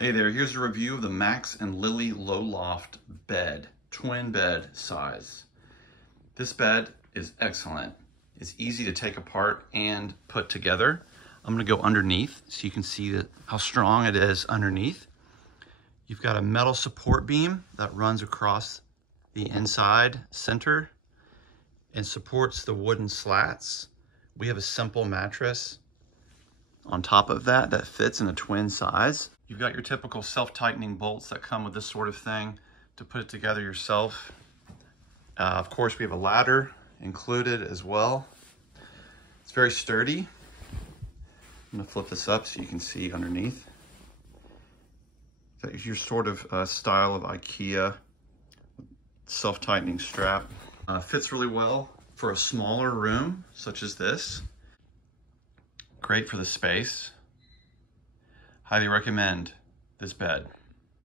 Hey there, here's a review of the Max and Lily Low Loft bed, twin bed size. This bed is excellent. It's easy to take apart and put together. I'm gonna go underneath so you can see how strong it is underneath. You've got a metal support beam that runs across the inside center and supports the wooden slats. We have a simple mattress on top of that fits in a twin size. You've got your typical self-tightening bolts that come with this sort of thing to put it together yourself. Of course, we have a ladder included as well. It's very sturdy. I'm gonna flip this up so you can see underneath. That is your sort of style of IKEA self-tightening strap. Fits really well for a smaller room such as this. Great for the space. Highly recommend this bed.